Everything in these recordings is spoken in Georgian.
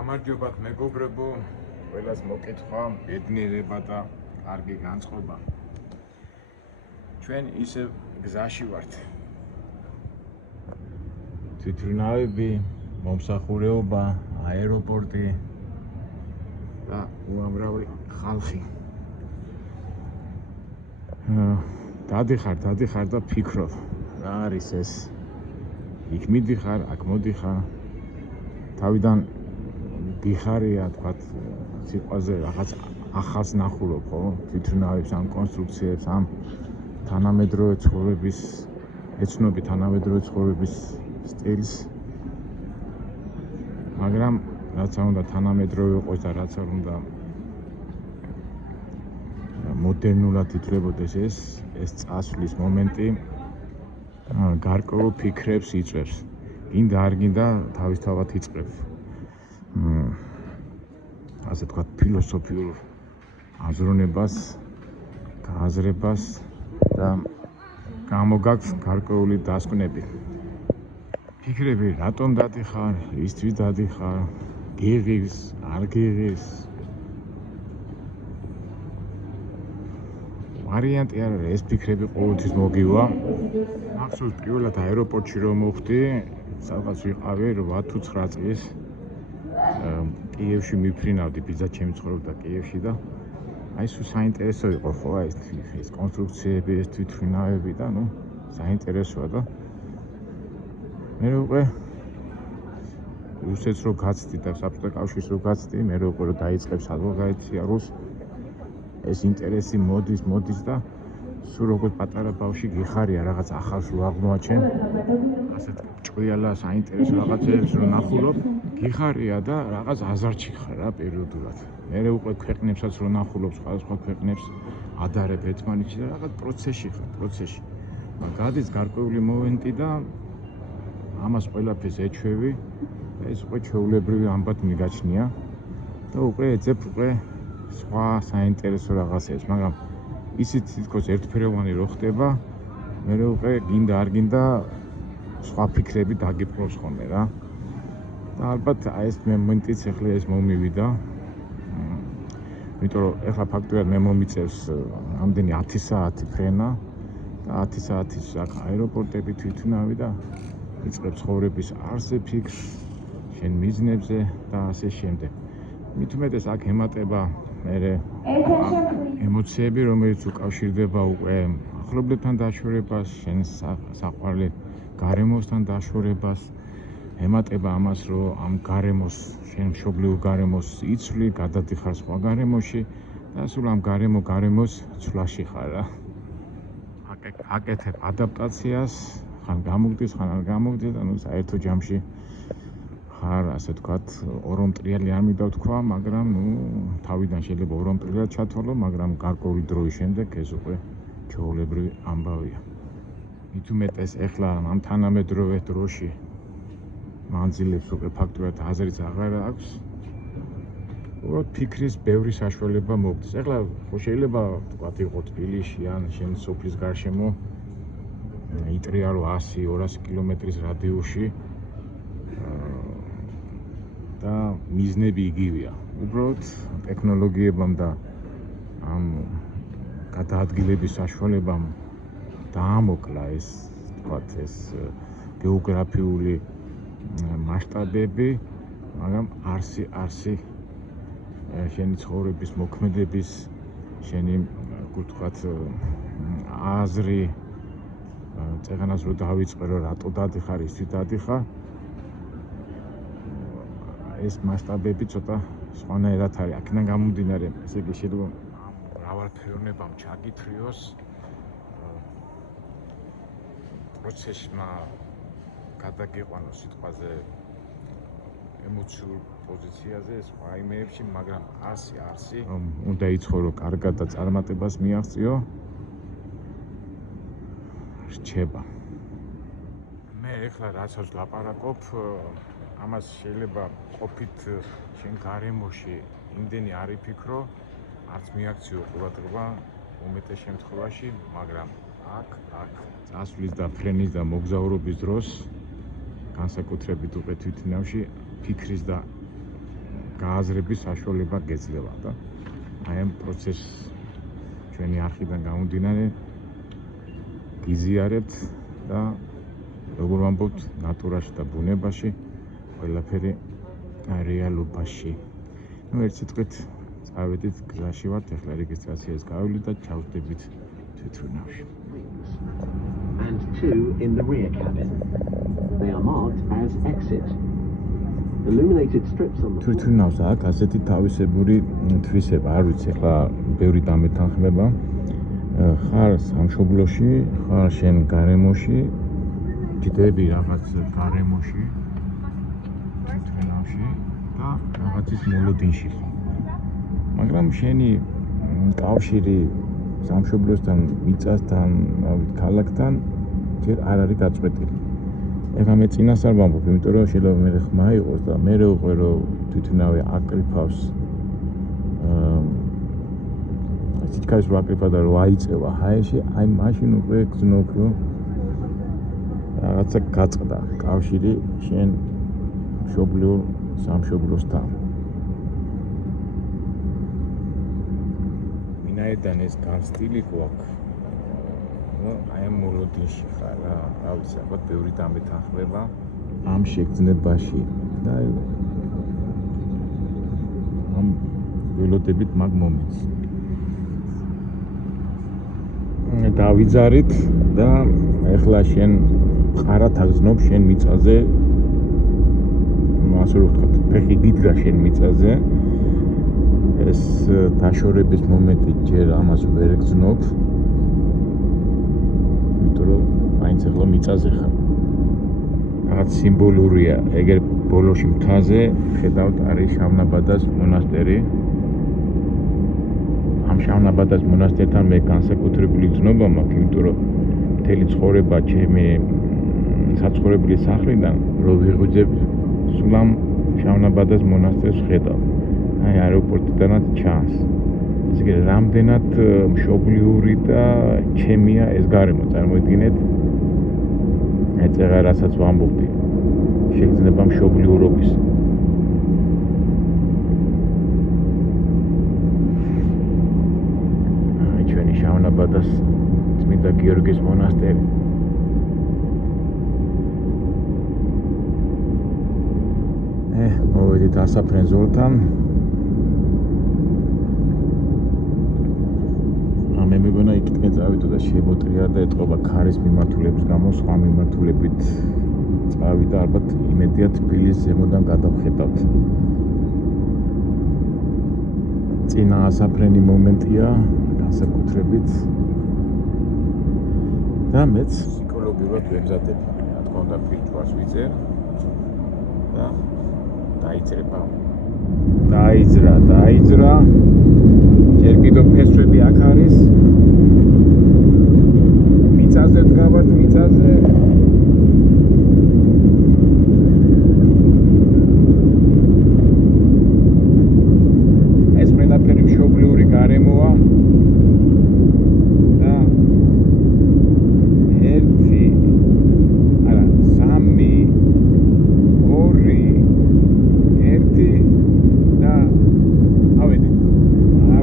გამარჯობათ მეგობრებო, ყველას მოკითხვა, ბედნიერება და კარგი განწყობა. ჩვენ ისევ გზაში ვართ. თვითმფრინავები, მომსახურეობა, აეროპორტი და უამრავი ხალხი. დადიხარ და ფიქრობ, რა არის ეს? იქ მიდიხარ, აქ მოდიხარ. თავიდან გიხარია, თქვათ, სიყვაზე რაღაც ახალს ნახულობ, ხო? თვითმფრინავებს, ამ კონსტრუქციებს, ამ თანამედროვე ცხოვრების, ეცნობი თანამედროვე ცხოვრების სტილს. მაგრამ რაც არ უნდა თანამედროვე იყოს და რაც არ უნდა მოდერნულად ითვლებოდეს ეს წასვლის მომენტი გარკვეულ ფიქრებს იწვევს. გინდა არ გინდა თავისთავად იწყებს. ასე თქვათ, ფილოსოფიურ აზროვნებას, გააზრებას და გამოგაქვს გარკვეული დასკვნები. ფიქრები, რატომ დადიხარ, ისთვის დადიხარ, გიღის, არ გიღის. ვარიანტი არ არის, ეს ფიქრები ყოველთვის მოგივა. მახსოვს პირველად აეროპორტში რომ მოვხდი, სადღაც ვიყავი 8 თუ 9 წლის. კიევში მიფრინავდი, ბიძა ჩემი ცხოვრობდა კიევში და აი სულ საინტერესო იყო ხო ეს კონსტრუქციები, ეს თვითმფრინავები და ნუ საინტერესოა და მე უკვე რუსეთს რო გაცდი და საბჭოთა კავშირს რო გაცდი, მე უკვე რო დაიწყებს ადვოკაციაროს ეს ინტერესი მოდის და სულ როგორც პატარა ბავშვი გიხარია რაღაც ახალს რო აღმოაჩენ, ასეთ ჭკვიალა საინტერესო რაღაცებს რო ნახულობ, გიხარია და რაღაც აზარჩი ხარ რა პერიოდულად. მე უკვე ქვეყნებსაც რო ნახულობ, სხვადასხვა ქვეყნებს ადარებ ერთმანეთში და რაღაც პროცესში ხარ, პროცესში. გადის გარკვეული მომენტი და ამას ყველაფერს ეჩვევი, ეს უკვე ჩვეულებრივი ამბად მიგაჩნია და უკვე ეძებ უკვე სხვა საინტერესო რაღაცებს, მაგრამ ისიც თითქოს ერთფეროვანი რო ხდება, მე უკვე გინდა არ გინდა სხვა ფიქრები დაგიფროს ხოლმე რა. და ალბათ ეს მომენტიც ახლა ეს მომივიდა. იმიტომ რომ ახლა ფაქტობრივად მე მომიწევს ამდენი 10 საათი ფრენა და 10 საათის აქ აეროპორტები თვითმფრინავი და იწყებს ცხოვრების არსზე ფიქრს, შენ მიზნებზე და ასე შემდეგ. მით უმეტეს აქ ემატება მე ემოციები, რომელიც უკავშირდება უკვე ახლობლებთან დაშორებას, შენ საყვარელი გარემოსთან დაშორებას. ემატება ამას, რომ ამ გარემოს, შენ მშობლიურ გარემოს იცვლი, გადადიხარ სხვა გარემოში და სულ ამ გარემოს ცვლაში ხარ რა. აკეთებ ადაპტაციას, ხან გამოგდის, ხან არ გამოგდის და ნუ საერთო ჯამში ხარ, ასე თქვათ, ორომტრიალი არ მინდა ვთქვა, მაგრამ ნუ თავიდან შეიძლება ორომტრიალად ჩათვალო, მაგრამ გარკვეული დროის შემდეგ ეს უკვე ჩვეულებრივი ამბავია. მით უმეტეს ახლა ამ თანამედროვე დროში მანძილებს უკვე ფაქტობრივად აზრიც აღარ აქვს. უბრალოდ ფიქრის ბევრი საშუალება მოგდის. ახლა შეიძლება თქვათ იყო თბილისში ან შენ სოფლის გარშემო იტრია რომ 100-200 კილომეტრის რადიუსში და მიზნები იგივეა. უბრალოდ ტექნოლოგიებამ და ამ გადაადგილების საშუალებამ დაამოკლა ეს, თქვათ, ეს გეოგრაფიული მასშტაბები, მაგრამ არსი შენი ცხოვრების მოქმედების, შენი, ვთქვათ, აზრი, წეღანას რო დავიწყე, რომ რატო დადიხარ, ისთვის დადიხარ, ეს მასშტაბები ცოტა სხვანაირად არის. აქედან გამომდინარე, ესე იგი შეიძლება ამ მრავალფეროვნებამ ჩაგითრიოს პროცესმა გადაგიყვანოს სიტყვაზე ემოციურ პოზიციაზე, სხვა იმეებში, მაგრამ არსი უნდა იცხოვრო კარგად და წარმატებას მიაღწიო, რჩება. მე ახლა რასაც ვლაპარაკობ, ამას შეიძლება ყოფით შენ გარემოში იმდენი არ იფიქრო, არც მიაქციო ყურადღება უმეტეს შემთხვევაში, მაგრამ აქ წასვლის და ფრენის და მოგზაურობის დროს განსაკუთრებით უკვე თვითმფრინავში ფიქრის და გააზრების საშუალება გეძლევა და აი ამ პროცესს ჩვენი არხიდან გამომდინარე გიზიარებთ და როგორ ვამბობთ ნატურაში და ბუნებაში ყველაფერი რეალობაში. Ну ერთ სიტყვით წავედით გზაში ვართ, ახლა რეგისტრაციას გავივლით და ჩავდებით თვითმფრინავში. And 2 in the rear cabin. They are marked as exit. Illuminated strips on the თვითმფრინავს აქვს ასეთი თავისებური თვისება, არ ვიცი, ახლა ბევრი დამეთანხმება. ხარ სამშობლოში, ხარ შენ გარემოში, ჯდები რაღაც გარემოში, თვითმფრინავში და რაღაცის მოლოდინში ხარ. მაგრამ შენი კავშირი სამშობლოსთან, მიწასთან, ქალაქთან ჯერ არ არის გაწყვეტილი. ეხლა მე წინასწარ ვამბობ, იმიტომ რომ შეიძლება მე ხმა იყოს და მე ვიყო რომ თვითმფრინავი აკრიფავს სიჩქარის რო აკრიფა და რო აიწევა ჰაერში, აი მაშინ უკვე გძნობ რომ რაღაცა გაწყდა კავშირი შენ მშობლიურ სამშობლოსთან. ვინაიდან ეს განსტილი გვაქვს, აი ამ მოლოდინში ხარ რა ვიცი, ალბათ ბევრი დამეთანხმება ამ შეგრძნებაში და ამ ველოდებით მაგ მომენტს. დავიძარით და ეხლა შენ ყარად აგზნობ შენ მიწაზე, ასე რომ ვთქვათ, ფეხი გიდგა შენ მიწაზე. ეს დაშორების მომენტი ჯერ ამას ვერ გზნობ. იმიტომ რომ მაინც ეხლა მიწაზე ხარ. რაღაც სიმბოლურია, ეგერ ბოლოში მთაზე ხედავთ არის შავნაბადას მონასტერი. ამ შავნაბადას მონასტერთან მე განსაკუთრებული გზნობა მაქვს, იმიტომ რომ მთელი ცხოვრება ჩემი საცხოვრებელი სახლიდან რო ვიღვიძებ სულ ამ შავნაბადას მონასტერს ხედავ. აი აეროპორტიდანაც ჩანს. ესე იგი რამდენად მშობლიური და ჩემია ეს გარემო, წარმოიდგინეთ. ეწეღა რასაც ვამბობდი. შეგრძნება მშობლიურობის. აი ჩვენი შავნაბადას წმინდა გიორგის მონასტერი. მოვედით ასაფრენ ზოლთან. მე მეგონა იქითკენ წავიდო და შემოტრია და ეთყობა ქარის მიმართულების გამო სხვა მიმართულებით წავიდა, ალბათ იმედია თბილისს ზემოდან გადავხედავთ. წინა ასაფრენი მომენტია განსაკუთრებით და მეც ფსიქოლოგიურად ვემზადებ. რა თქმა უნდა ფილტვას ვიძერ და დაიძრება. დაიძრა. ჯერ კიდევ ფესვები აქ არის. მიწაზე დგავართ, მიწაზე. ეს ყველაფერი მშობლიური გარემოა. და 1 არა 3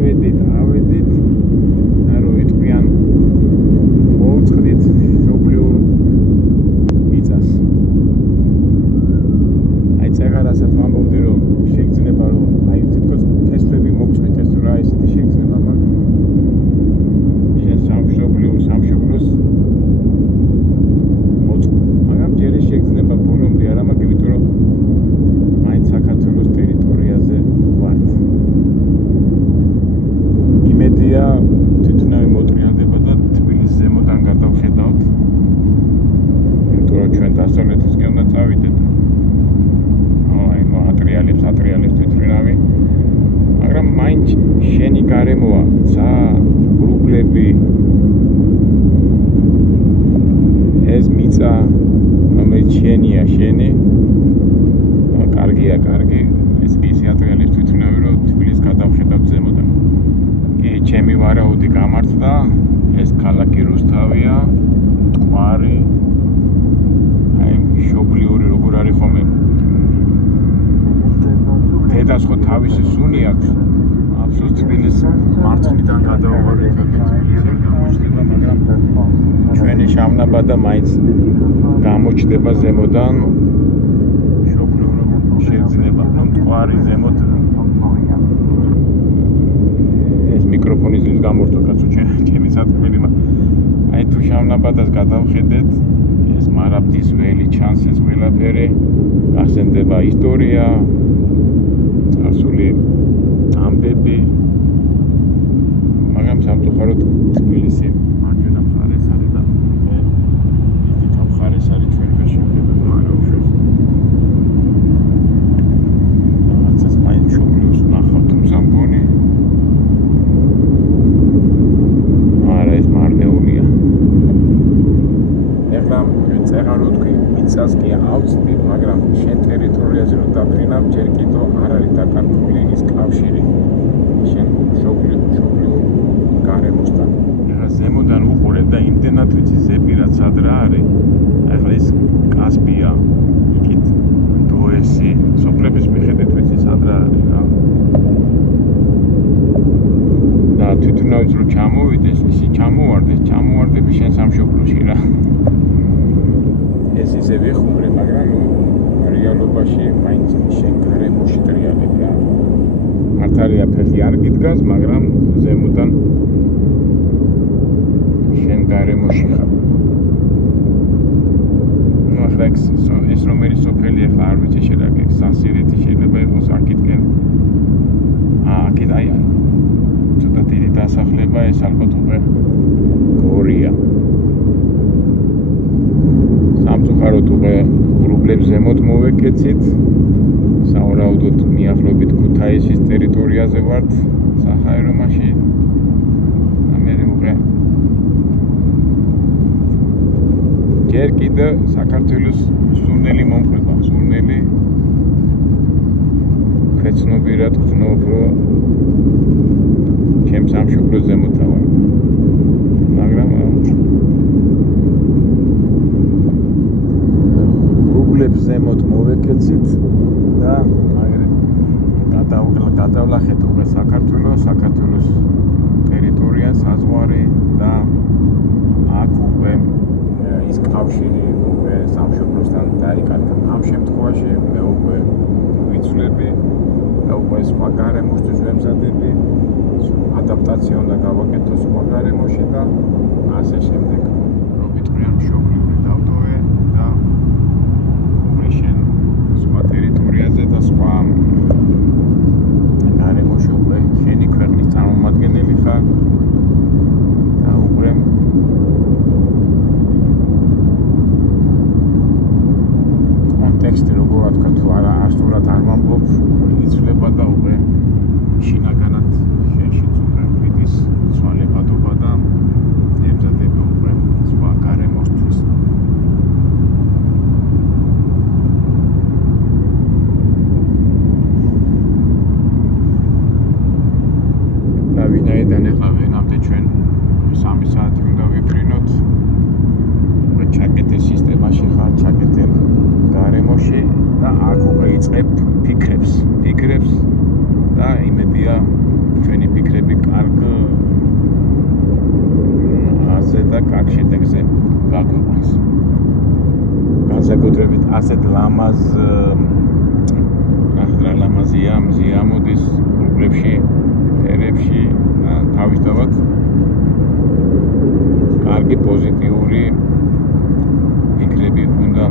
2 1 და ავედით. და რო იტყვიან მოვწყდით მშობლიურ მიწას. აი წეღარასაც ვამბობდი რომ შეგრძნება რომ აი თითქოს ფესვები მოგწვიტეს რა ესეთი შეგრძნება მაქვს. შენ სამშობლოს მოწყვა. მაგრამ ჯერ ეს შეგრძნება ბოლომდე არ ამაქვს, იმიტომ რომ მაინც საქართველოს ტერიტორიაზე ვართ. იმედია თვითმფრინავი მოტრიალდება და თბილისს ზემოდან გადავხედავთ. იმიტომ რომ ჩვენ დასავლეთისკენ უნდა წავიდეთ. აი ატრიალებს თვითმფრინავი. მაგრამ მაინც შენი გარემოა, ცა გრუბლები. ეს მიწა რომელიც შენია შენი. კარგია. ეს ისე ატრიალებს თვითმფრინავი რომ თბილისს გადავხედავთ ზემოდან. კი, ჩემი ვარაუდი გამართდა. ეს ქალაქი რუსთავია, ტყვარი. აი მშობლიური როგორ არის ხომ დედას ხო თავისი სუნი აქვს. აბსოლუტ თბილისს მარცხნიდან გადაუვარეთ თბილისს არ გამოჩნდება, მაგრამ ჩვენი შავნაბადა მაინც გამოჩნდება ზემოდან. მშობლიურ შეიძლება რომ მტკვარი ზემოთ ეს მიკროფონი ზის გამორთო კაცო ჩემი სათქმელი, აი თუ შავნაბადას გადავხედეთ, ეს მარაბდის ველი ჩანს, ეს ყველაფერი გახსენდება ისტორია, წარსული ამბები, მაგრამ სამწუხაროდ თბილისი მარჯვენა მხარეს არის და ისეთ მხარეს არის ჩვენ ვერ შევხედოთ არა უშუალოდ. რაღაცას მაინც შობლიოს ნახავ, თუმცა მგონი არა ეს მარნეულია. ეხლა წეღარ რო თქვი მიწას კი ავწდი, მაგრამ შენ ტერიტორიაზე რო დაფრინავ, ჯერ კიდევ არ არის დაკარგული ის კავშირი შენ მშობლიურ გარემოსთან. ეხლა ზემოდან უყურებ და იმდენად ვიცი ზეპირად სად რა არის. ეხლა ის კასპია, იქით დოესი, სოფლების მიხედვით ვიცი სად რა არის რა. და თვითონაც რო ჩამოვიდეს, ისი ჩამოვარდები შენ სამშობლოში რა. ეს ისე ვიხუმრე, მაგრამ რეალობაში მაინც შენ გარემოში ტრიალებ რა. მართალია ფეხი არ გიდგას, მაგრამ ზემოდან შენ გარემოში ხარ. ნუ ახლა ეს რომელი სოფელი ახლა არ ვიცი შენ რა გექ სასირეთი შეიძლება იყოს აქეთკენ. აქეთ აი ცოტა დიდი დასახლება ეს ალბათ უკვე გორია. სამწუხაროდ უკვე გრუბლებს ზემოთ მოვეკეცით. სავარაუდოდ მიახლოებით ქუთაისის ტერიტორიაზე ვართ სახაერომაში. და მე უკვე ჯერ კიდევ საქართველოს სურნელი მომყვება, სურნელი ქვეცნობიერად გრძნობ, რომ ჩემ სამშობლოს ზემოთა ვარ. მაგრამ გრუბლებს ზემოთ მოვეკეცით და გადავლახეთ უკვე საქართველოს ტერიტორია, საზღვარი და აქ უკვე ის კავშირი უკვე სამშობლოსთან დაიკარგა. ამ შემთხვევაში მე უკვე ვიცვლები და უკვე სხვა გარემოსთვის ვემზადები, ადაპტაცია უნდა გავაკეთო სხვა გარემოში და ასე შემდეგ. რომ ვიტყვიან მშობლიური დავტოვე და უკვე შენ სხვა ტერიტორიაზე და სხვა გარემოში უკვე შენი ქვეყნის წარმომადგენელი ხარ და უკვე კონტექსტი როგორ ვთქვა თუ არა ასტურად არ ვამბობ, იცვლება და უკვე შინაგანად შენში უკვე მიდის ცვალებადობა და ემზადები უკვე სხვა გარემოსთვის. და ვინაიდან ეხლა ვენამდე ჩვენ 3 საათი უნდა ვიფრინოთ, უკვე ჩაკეტეს სისტემაში ხარ, ჩაკეტენ გარემოში და აქ უკვე იწყებ ფიქრებს და იმედია ჩვენი ფიქრები კარგ აზე და კარგ შედეგზე გაგვიყვანს. განსაკუთრებით ასეთ ლამაზ ლამაზია მზია მოდის გრუბლებში, ფერებში და თავისთავად კარგი პოზიტიური ფიქრები უნდა